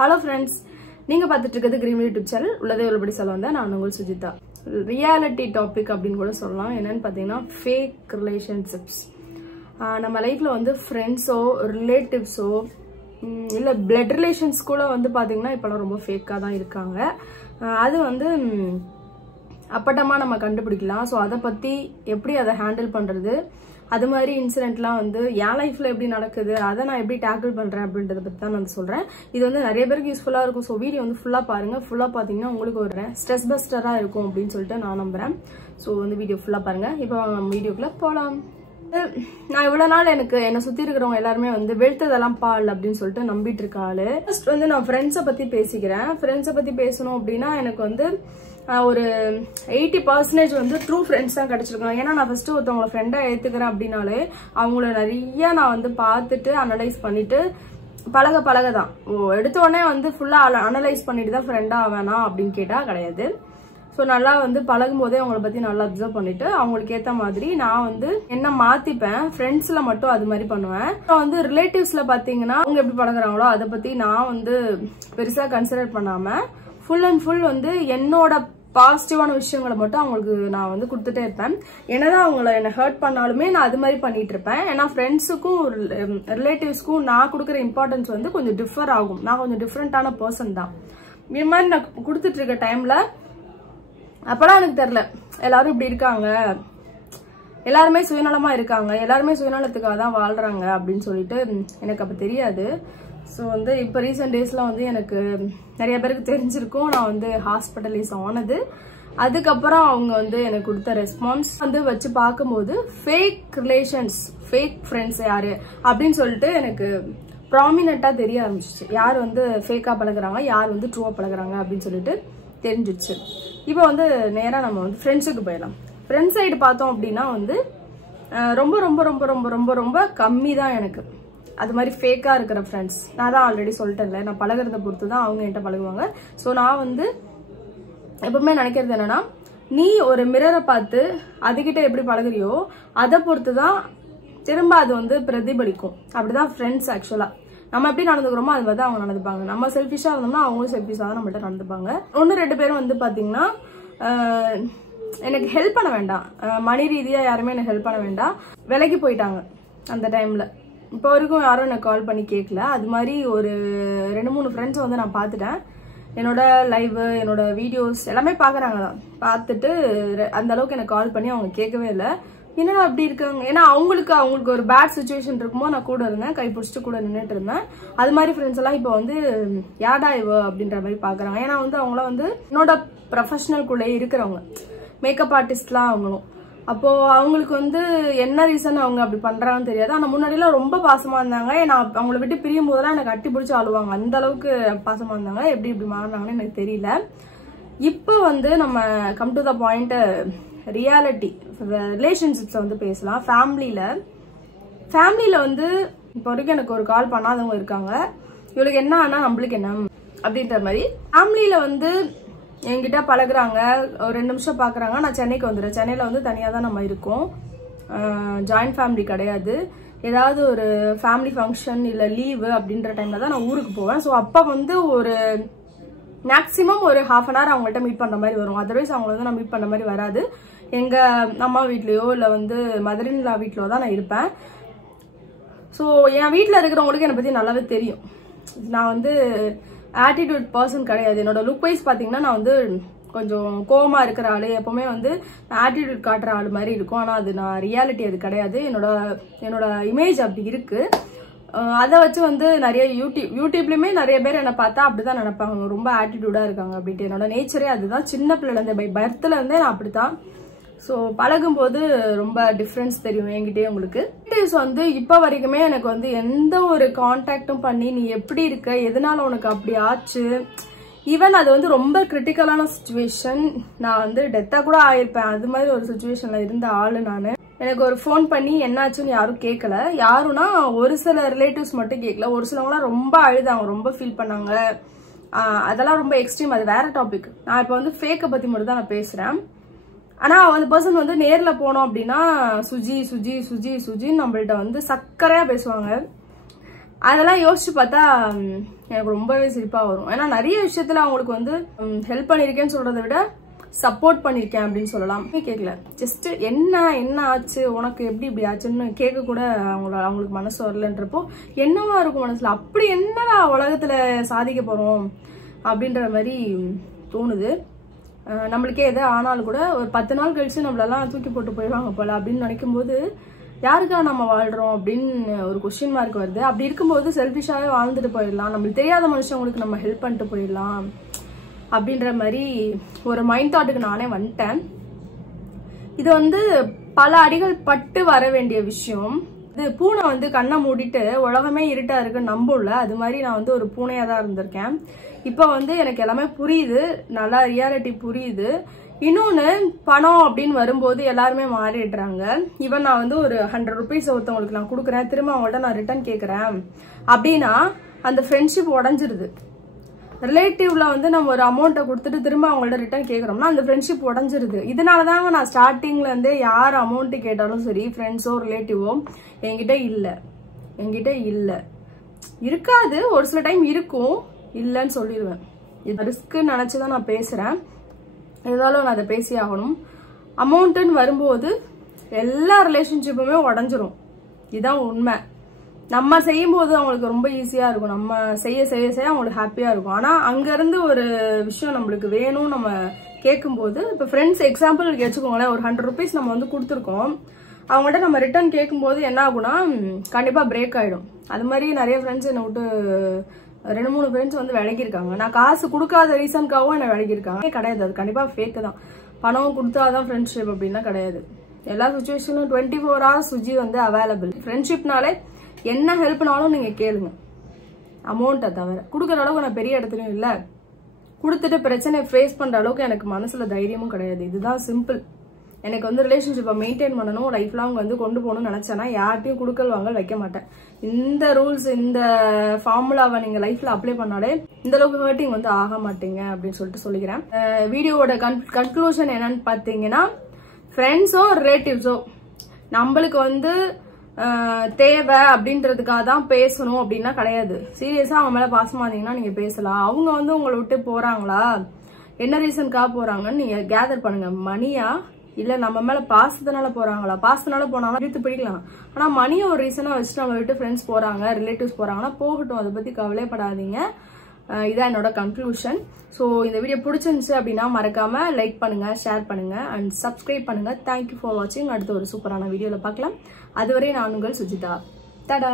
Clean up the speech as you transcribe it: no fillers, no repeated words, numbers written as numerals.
Hello friends, நீங்க பார்த்துட்டு இருக்கிறது கிரீன் யூடியூப் சேனல் உள்ளதே உள்ளபடி சொல்ல வந்தா நான் உங்கள் சுஜிதா. ரியாலிட்டி டாபிக் அப்படின்னு கூட சொல்லலாம். என்னன்னு பார்த்தீங்கன்னா ஃபேக் ரிலேஷன்ஷிப்ஸ். நம்ம லைஃப்ல வந்து ஃப்ரெண்ட்ஸோ ரிலேட்டிவ்ஸோ இல்லை பிளட் ரிலேஷன்ஸ் கூட வந்து பார்த்தீங்கன்னா இப்போலாம் ரொம்ப ஃபேக்காக தான் இருக்காங்க. அது வந்து அப்பட்டமாக நம்ம கண்டுபிடிக்கலாம். ஸோ அதை பற்றி எப்படி அதை ஹேண்டில் பண்ணுறது, அது மாதிரி இன்சிடென்ட்லாம் வந்து என் லைஃப்ல எப்படி நடக்குது, அதை நான் எப்படி டேக்கிள் பண்றேன் அப்படின்றத பத்தி தான் நான் சொல்றேன். இது வந்து நிறைய பேருக்கு யூஸ்ஃபுல்லா இருக்கும். ஸோ வீடியோ வந்து ஃபுல்லா பாருங்க. ஃபுல்லா பாத்தீங்கன்னா உங்களுக்கு ஒரு ஸ்ட்ரெஸ் பஸ்டரா இருக்கும் அப்படின்னு சொல்லிட்டு நான் நம்புறேன். ஸோ வந்து வீடியோ ஃபுல்லா பாருங்க. இப்போ நம்ம வீடியோக்குள்ள போலாம். நான் இவ்வளவு நாள் என்னை சுத்தி இருக்கிறவங்க எல்லாருமே வந்து வெளுத்ததெல்லாம் பால் அப்படின்னு சொல்லிட்டு நம்பிட்டு இருக்காளு. ஃபர்ஸ்ட் வந்து நான் ஃப்ரெண்ட்ஸை பத்தி பேசிக்கிறேன். ஃப்ரெண்ட்ஸை பத்தி பேசணும் அப்படின்னா எனக்கு வந்து ஒரு 80% வந்து ட்ரூ ஃப்ரெண்ட்ஸ் தான் கிடைச்சிருக்காங்க. ஏன்னா நான் ஃபர்ஸ்ட் ஒருத்தவங்களை ஃப்ரெண்டா ஏத்துக்கிறேன் அப்படின்னாலே அவங்கள நிறைய நான் வந்து பார்த்துட்டு அனலைஸ் பண்ணிட்டு பழக தான். எடுத்த உடனே வந்து ஃபுல்லா அனலைஸ் பண்ணிட்டு தான் ஃப்ரெண்டா வேணாம் அப்படின்னு கேட்டா கிடையாது. ஸோ நல்லா வந்து பழகும் போதே அவங்கள பத்தி நல்லா அப்சர்வ் பண்ணிட்டு அவங்களுக்கு ஏத்த மாதிரி நான் வந்து என்ன மாத்திப்பேன். ஃப்ரெண்ட்ஸ்ல மட்டும் அது மாதிரி பண்ணுவேன். வந்து ரிலேட்டிவ்ஸ்ல பாத்தீங்கன்னா அவங்க எப்படி பழகுறாங்களோ அதை பத்தி நான் வந்து பெருசா கன்சிடர் பண்ணாம ஃபுல் அண்ட் ஃபுல் வந்து என்னோட பாசிட்டிவான விஷயங்களை மட்டும் அவங்களுக்கு நான் வந்து கொடுத்துட்டே இருப்பேன். என்னதான் அவங்கள என்ன ஹர்ட் பண்ணாலுமே நான் அது மாதிரி பண்ணிட்டு இருப்பேன். ஏன்னா ஃப்ரெண்ட்ஸுக்கும் ரிலேட்டிவ்ஸ்க்கும் நான் கொடுக்குற இம்பார்ட்டன்ஸ் வந்து கொஞ்சம் டிஃபர் ஆகும். நான் கொஞ்சம் டிஃப்ரெண்டான பர்சன் தான். இது மாதிரி நான் கொடுத்துட்டு இருக்க டைம்ல அப்பெல்லாம் எனக்கு தெரியல எல்லாரும் இப்படி இருக்காங்க, எல்லாருமே சுயநலமா இருக்காங்க, எல்லாருமே சுயநலத்துக்காக தான் வாழ்றாங்க அப்படின்னு சொல்லிட்டு எனக்கு அப்ப தெரியாது. ஸோ வந்து இப்போ ரீசெண்ட் டேஸ்ல வந்து எனக்கு நிறைய பேருக்கு தெரிஞ்சிருக்கும் நான் வந்து ஹாஸ்பிட்டலைஸ் ஆனது. அதுக்கப்புறம் அவங்க வந்து எனக்கு கொடுத்த ரெஸ்பான்ஸ் வந்து வச்சு பார்க்கும்போது ஃபேக் ரிலேஷன்ஸ், ஃபேக் ஃப்ரெண்ட்ஸ் யாரு அப்படின்னு சொல்லிட்டு எனக்கு ப்ராமினெண்டா தெரிய ஆரம்பிச்சிச்சு. யார் வந்து ஃபேக்கா பழகுறாங்க, யார் வந்து ட்ரூவா பழகுறாங்க அப்படின்னு சொல்லிட்டு தெரிஞ்சிச்சு. இப்போ வந்து நேரா நம்ம வந்து ஃப்ரெண்ட்ஸுக்கு போயிடலாம். ஃப்ரெண்ட்ஸ் சைடு பார்த்தோம் அப்படின்னா வந்து ரொம்ப ரொம்ப ரொம்ப ரொம்ப ரொம்ப ரொம்ப கம்மி தான் எனக்கு அது மாதிரி ஃபேக்கா இருக்கிற ஃப்ரெண்ட்ஸ். நான் தான் ஆல்ரெடி சொல்லிட்டேன்ல, நான் பழகிறத பொறுத்து தான் அவங்க என்கிட்ட பழகுவாங்க. ஸோ நான் வந்து எப்பவுமே நினைக்கிறது என்னன்னா, நீ ஒரு மிரரை பார்த்து அதுகிட்ட எப்படி பழகுறியோ அதை பொறுத்து தான் திரும்ப அது வந்து பிரதிபலிக்கும். அப்படிதான் ஃப்ரெண்ட்ஸ். ஆக்சுவலா நம்ம எப்படி நடந்துக்கிறோமோ அது மாதிரி அவங்க நடந்துப்பாங்க. நம்ம செல்ஃபிஷா இருந்தோம்னா அவங்களும் செல்ஃபிஷா தான் நம்மகிட்ட நடந்துப்பாங்க. 1-2 பேரும் வந்து பாத்தீங்கன்னா எனக்கு ஹெல்ப் பண்ண வேண்டாம், மணி ரீதியா யாருமே எனக்கு ஹெல்ப் பண்ண வேண்டாம், விலகி போயிட்டாங்க அந்த டைம்ல. இப்போ வரைக்கும் யாரும் எனக்கு கால் பண்ணி கேட்கல. அது மாதிரி ஒரு 2-3 ஃப்ரெண்ட்ஸ் வந்து நான் பார்த்துட்டேன். என்னோட லைவ், என்னோட வீடியோஸ் எல்லாமே பாக்குறாங்க தான். பார்த்துட்டு அந்த அளவுக்கு எனக்கு கால் பண்ணி அவங்க கேட்கவே இல்லை. என்னடா அப்படி இருக்காங்க. ஏன்னா அவங்களுக்கு ஒரு பேட் சுச்சுவேஷன் இருக்கும்போது நான் கூட இருந்தேன், கை பிடிச்சிட்டு கூட நின்றுட்டு இருந்தேன். அது மாதிரி ஃப்ரெண்ட்ஸ் எல்லாம் இப்போ வந்து யாடா இவ அப்படின்ற மாதிரி பாக்குறாங்க. ஏன்னா வந்து அவங்களாம் வந்து என்னோட ப்ரொஃபஷனல்குள்ளே இருக்கிறவங்க, மேக்கப் ஆர்டிஸ்ட்லாம் அவங்களும். அப்போ அவங்களுக்கு வந்து என்ன ரீசன் அவங்க அப்படி பண்றாங்கன்னு தெரியாது. ஆனா முன்னாடிலாம் ரொம்ப பாசமா இருந்தாங்க. நான் அவங்கள விட்டு பிரியும் போதெல்லாம் எனக்கு கட்டி பிடிச்சி அழுவாங்க. அந்த அளவுக்கு பாசமா இருந்தாங்க. எப்படி இப்படி மாறினாங்கன்னு எனக்கு தெரியல. இப்போ வந்து நம்ம come to the point, reality relationships வந்து பேசலாம். ஃபேமிலியில வந்து இப்போ வரைக்கும் எனக்கு ஒரு கால் பண்ணாதவங்க இருக்காங்க. இவளுக்கு என்ன ஆனா நம்மளுக்கு என்ன அப்படின்ற மாதிரி. ஃபேமிலியில வந்து என்கிட்ட பழகுறாங்க, ஒரு 2 நிமிஷம் பாக்குறாங்க, நான் சென்னைக்கு வந்துடுறேன். சென்னையில வந்து தனியா தான் நம்ம இருக்கோம், ஜாயிண்ட் ஃபேமிலி கிடையாது. ஏதாவது ஒரு ஃபேமிலி ஃபங்க்ஷன் இல்ல லீவு அப்படின்ற டைம்ல தான் நான் ஊருக்கு போவேன். ஸோ அப்ப வந்து ஒரு மேக்சிமம் ஒரு ½ அன் ஹவர் அவங்கள்ட்ட மீட் பண்ற மாதிரி வரும். அதர்வைஸ் அவங்கள வந்து நான் மீட் பண்ண மாதிரி வராது. எங்க அம்மா வீட்லயோ இல்ல வந்து மதர் இன் லா வீட்லயோ தான் நான் இருப்பேன். ஸோ என் வீட்டுல இருக்கிறவங்களுக்கு என்னை பத்தி நல்லாவே தெரியும். நான் வந்து ஆட்டிடியூட் பர்சன் கிடையாது. என்னோட லுக் வைஸ் பாத்தீங்கன்னா நான் வந்து கொஞ்சம் கோவமா இருக்கிற ஆளு, எப்பவுமே வந்து ஆட்டிடியூட் காட்டுற ஆளு மாதிரி இருக்கும். ஆனா அது நான் ரியாலிட்டி அது கிடையாது. என்னோட இமேஜ் அப்படி இருக்கு. அதை வச்சு வந்து நிறைய யூடியூப்லயுமே நிறைய பேர் என்னை பார்த்தா அப்படிதான் நினைப்பாங்க, ரொம்ப ஆட்டிடியூடா இருக்காங்க அப்படின்ட்டு. என்னோட நேச்சரே அதுதான். சின்ன பிள்ளைல இருந்தே, பை பர்த்ல இருந்தே நான் அப்படித்தான். ஸோ பழகும் போது ரொம்ப டிஃப்ரென்ஸ் தெரியும் என்கிட்டே. உங்களுக்கு வந்து இப்போ வரைக்குமே எனக்கு வந்து எந்த ஒரு கான்டாக்டும் பண்ணி நீ எப்படி இருக்க, எதனால உனக்கு அப்படி ஆச்சு, ஈவன் அது வந்து ரொம்ப கிரிட்டிக்கலான சுச்சுவேஷன், நான் வந்து டெத்தா கூட ஆயிருப்பேன், அது மாதிரி ஒரு சுச்சுவேஷன்ல இருந்த ஆளு நானு. எனக்கு ஒரு ஃபோன் பண்ணி என்னாச்சுன்னு யாரும் கேட்கல. யாருன்னா ஒரு சில ரிலேட்டிவ்ஸ் மட்டும் கேட்கல. ஒரு சிலவங்களாம் ரொம்ப அழுதாங்க, ரொம்ப ஃபீல் பண்ணாங்க. அதெல்லாம் ரொம்ப எக்ஸ்ட்ரீம், அது வேற டாபிக். நான் இப்போ வந்து ஃபேக்கை பத்தி மட்டும் தான் நான் பேசுறேன். ஆனா அந்த பர்சன் வந்து நேர்ல போனோம் அப்படின்னா சுஜி சுஜி சுஜி சுஜின்னு நம்மள்ட்ட வந்து சக்கரையா பேசுவாங்க. அதெல்லாம் யோசிச்சு பார்த்தா எனக்கு ரொம்பவே சிரிப்பா வரும். ஏன்னா நிறைய விஷயத்துல அவங்களுக்கு வந்து ஹெல்ப் பண்ணிருக்கேன்னு சொல்றதை விட சப்போர்ட் பண்ணிருக்கேன் அப்படின்னு சொல்லலாம். கேட்கல, ஜஸ்ட் என்ன ஆச்சு உனக்கு, எப்படி ஆச்சுன்னு கேட்க கூட அவங்களுக்கு மனசு வரலன்றப்போ என்னவா இருக்கும் மனசுல, அப்படி என்னடா உலகத்துல சாதிக்க போறோம் அப்படின்ற மாதிரி தோணுது. நம்மளுக்கே எதை ஆனாலும் கூட ஒரு 10 நாள் கழிச்சு நம்மளெல்லாம் தூக்கி போட்டு போயிடுவாங்க போல அப்படின்னு நினைக்கும் போது யாருக்கா நம்ம வாழ்றோம் அப்படின்னு ஒரு கொஸ்டின் மார்க் வருது. அப்படி இருக்கும்போது செல்ஃபிஷாவே வாழ்ந்துட்டு போயிடலாம், நம்மளுக்கு தெரியாத மனுஷங்களுக்கு நம்ம ஹெல்ப் பண்ணிட்டு போயிடலாம் அப்படின்ற மாதிரி ஒரு மைண்ட் தாட்டுக்கு நானே வந்துட்டேன். இது வந்து பல அடிகள் பட்டு வர வேண்டிய விஷயம். இது பூனை வந்து கண்ணை மூடிட்டு உலகமே இருட்டா இருக்கு நம்பும்ல, அது மாதிரி நான் வந்து ஒரு பூனையா தான் இருந்திருக்கேன். இப்ப வந்து எனக்கு எல்லாமே புரியுது, நல்லா ரியாலிட்டி புரியுது. இன்னொன்னு, பணம் அப்படின்னு வரும்போது எல்லாருமே மாறிடுறாங்க. ஈவன் நான் வந்து ஒரு 100 rupees ஒருத்தவங்களுக்கு நான் கொடுக்குறேன், திரும்ப அவங்கள்ட்ட நான் ரிட்டர்ன் கேட்கறேன் அப்படின்னா அந்த ஃப்ரெண்ட்ஷிப் உடஞ்சிருது. ரிலேட்டிவ்ல வந்து நம்ம ஒரு அமௌண்ட்டை கொடுத்துட்டு திரும்ப அவங்கள்ட்ட ரிட்டர்ன் கேட்கறோம்னா அந்த ஃப்ரெண்ட்ஷிப் உடஞ்சிருது. இதனாலதாங்க நான் ஸ்டார்டிங்ல இருந்தே யார் அமௌண்ட் கேட்டாலும் சரி, ஃப்ரெண்ட்ஸோ ரிலேட்டிவோ, என்கிட்ட இல்ல இருக்காது, ஒரு சில டைம் இருக்கும், இல்லைன்னு சொல்லிடுவேன். இது ரிஸ்க்குன்னு நினைச்சுதான் நான் பேசுறேன், இருந்தாலும் நான் அதை பேசி ஆகணும். அமௌண்ட்டுன்னு வரும்போது எல்லா ரிலேஷன்ஷிப்புமே உடஞ்சிரும், இதுதான் உண்மை. நம்ம செய்யும் போது அவங்களுக்கு ரொம்ப ஈஸியா இருக்கும், நம்ம செய்ய அவங்களுக்கு ஹாப்பியா இருக்கும். ஆனா அங்க இருந்து ஒரு விஷயம் நம்மளுக்கு வேணும் நம்ம கேட்கும் போது, இப்ப ஃப்ரெண்ட்ஸ் எக்ஸாம்பிள் வச்சுக்கோங்களேன், ஒரு 100 rupees நம்ம வந்து கொடுத்துருக்கோம், அவங்கள்ட்ட நம்ம ரிட்டர்ன் கேட்கும் போது என்ன ஆகும்னா கண்டிப்பா பிரேக் ஆயிடும். அது மாதிரி நிறைய ஃப்ரெண்ட்ஸ் என்னை விட்டு 2-3 ஃப்ரெண்ட்ஸ் வந்து விலகிருக்காங்க. நான் காசு கொடுக்காத ரீசனுக்காகவும் என்ன விலகிருக்காங்க. கிடையாது, அது கண்டிப்பா ஃபேக்கு தான். பணம் கொடுத்தாதான் ஃப்ரெண்ட்ஷிப் அப்படின்னா கிடையாது. எல்லா சுச்சுவேஷனும் 24 hours சுஜி வந்து அவைலபிள். ஃப்ரெண்ட்ஷிப்னாலே என்ன ஹெல்ப்னாலும் நீங்க கேளுங்க, அமௌண்ட்டை தவிர. கொடுக்குற அளவுக்கு நான் பெரிய இடத்துலயும் இல்ல, கொடுத்துட்டு பிரச்சனையை ஃபேஸ் பண்ற அளவுக்கு எனக்கு மனசுல தைரியமும் கிடையாது. இதுதான் சிம்பிள். எனக்கு வந்து ரிலேஷன்ஷிப்பை மெயின்டைன் பண்ணணும், லைஃப் லாங் வந்து கொண்டு போகணும்னு நினைச்சேன்னா யார்ட்டையும் கொடுக்கல் வாங்கல் வைக்க மாட்டேன். இந்த ரூல்ஸ், இந்த ஃபார்முலாவை நீங்க லைஃப்ல அப்ளை பண்ணாலே இந்த அளவுக்கு ஹர்ட்டிங் வந்து ஆக மாட்டீங்க அப்படின்னு சொல்லிட்டு சொல்லிக்கிறேன். வீடியோவோட கன்க்ளூஷன் என்னன்னு பாத்தீங்கன்னா, ஃப்ரெண்ட்ஸோ ரிலேட்டிவ்ஸோ நம்மளுக்கு வந்து தேவை அப்படின்றதுக்காக தான் பேசணும் அப்படின்னா கிடையாது. சீரியஸா அவங்க மேல பாசமா இருந்தீங்கன்னா நீங்க பேசலாம். அவங்க வந்து உங்களை விட்டு போறாங்களா, என்ன ரீசனுக்காக போறாங்கன்னு நீங்க கேதர் பண்ணுங்க. மணியா இல்ல நம்ம மேல பாசத்தினால போறாங்களா, பாசத்தினால போனாலும் இழுத்து பிடிக்கலாம். ஆனா மணியை ஒரு ரீசனா வச்சுட்டு நம்ம விட்டு ஃப்ரெண்ட்ஸ் போறாங்க, ரிலேட்டிவ்ஸ் போறாங்கன்னா போகட்டும், அதை பத்தி கவலைப்படாதீங்க. இதான் என்னோட கன்க்ளூஷன். ஸோ இந்த வீடியோ பிடிச்சிருந்துச்சு அப்படின்னா மறக்காம லைக் பண்ணுங்க, ஷேர் பண்ணுங்க அண்ட் சப்ஸ்கிரைப் பண்ணுங்க. தேங்க்யூ ஃபார் வாட்சிங். அடுத்த ஒரு சூப்பரான வீடியோல பார்க்கலாம். அதுவரை நான் உங்கள் சுஜிதா. டடா.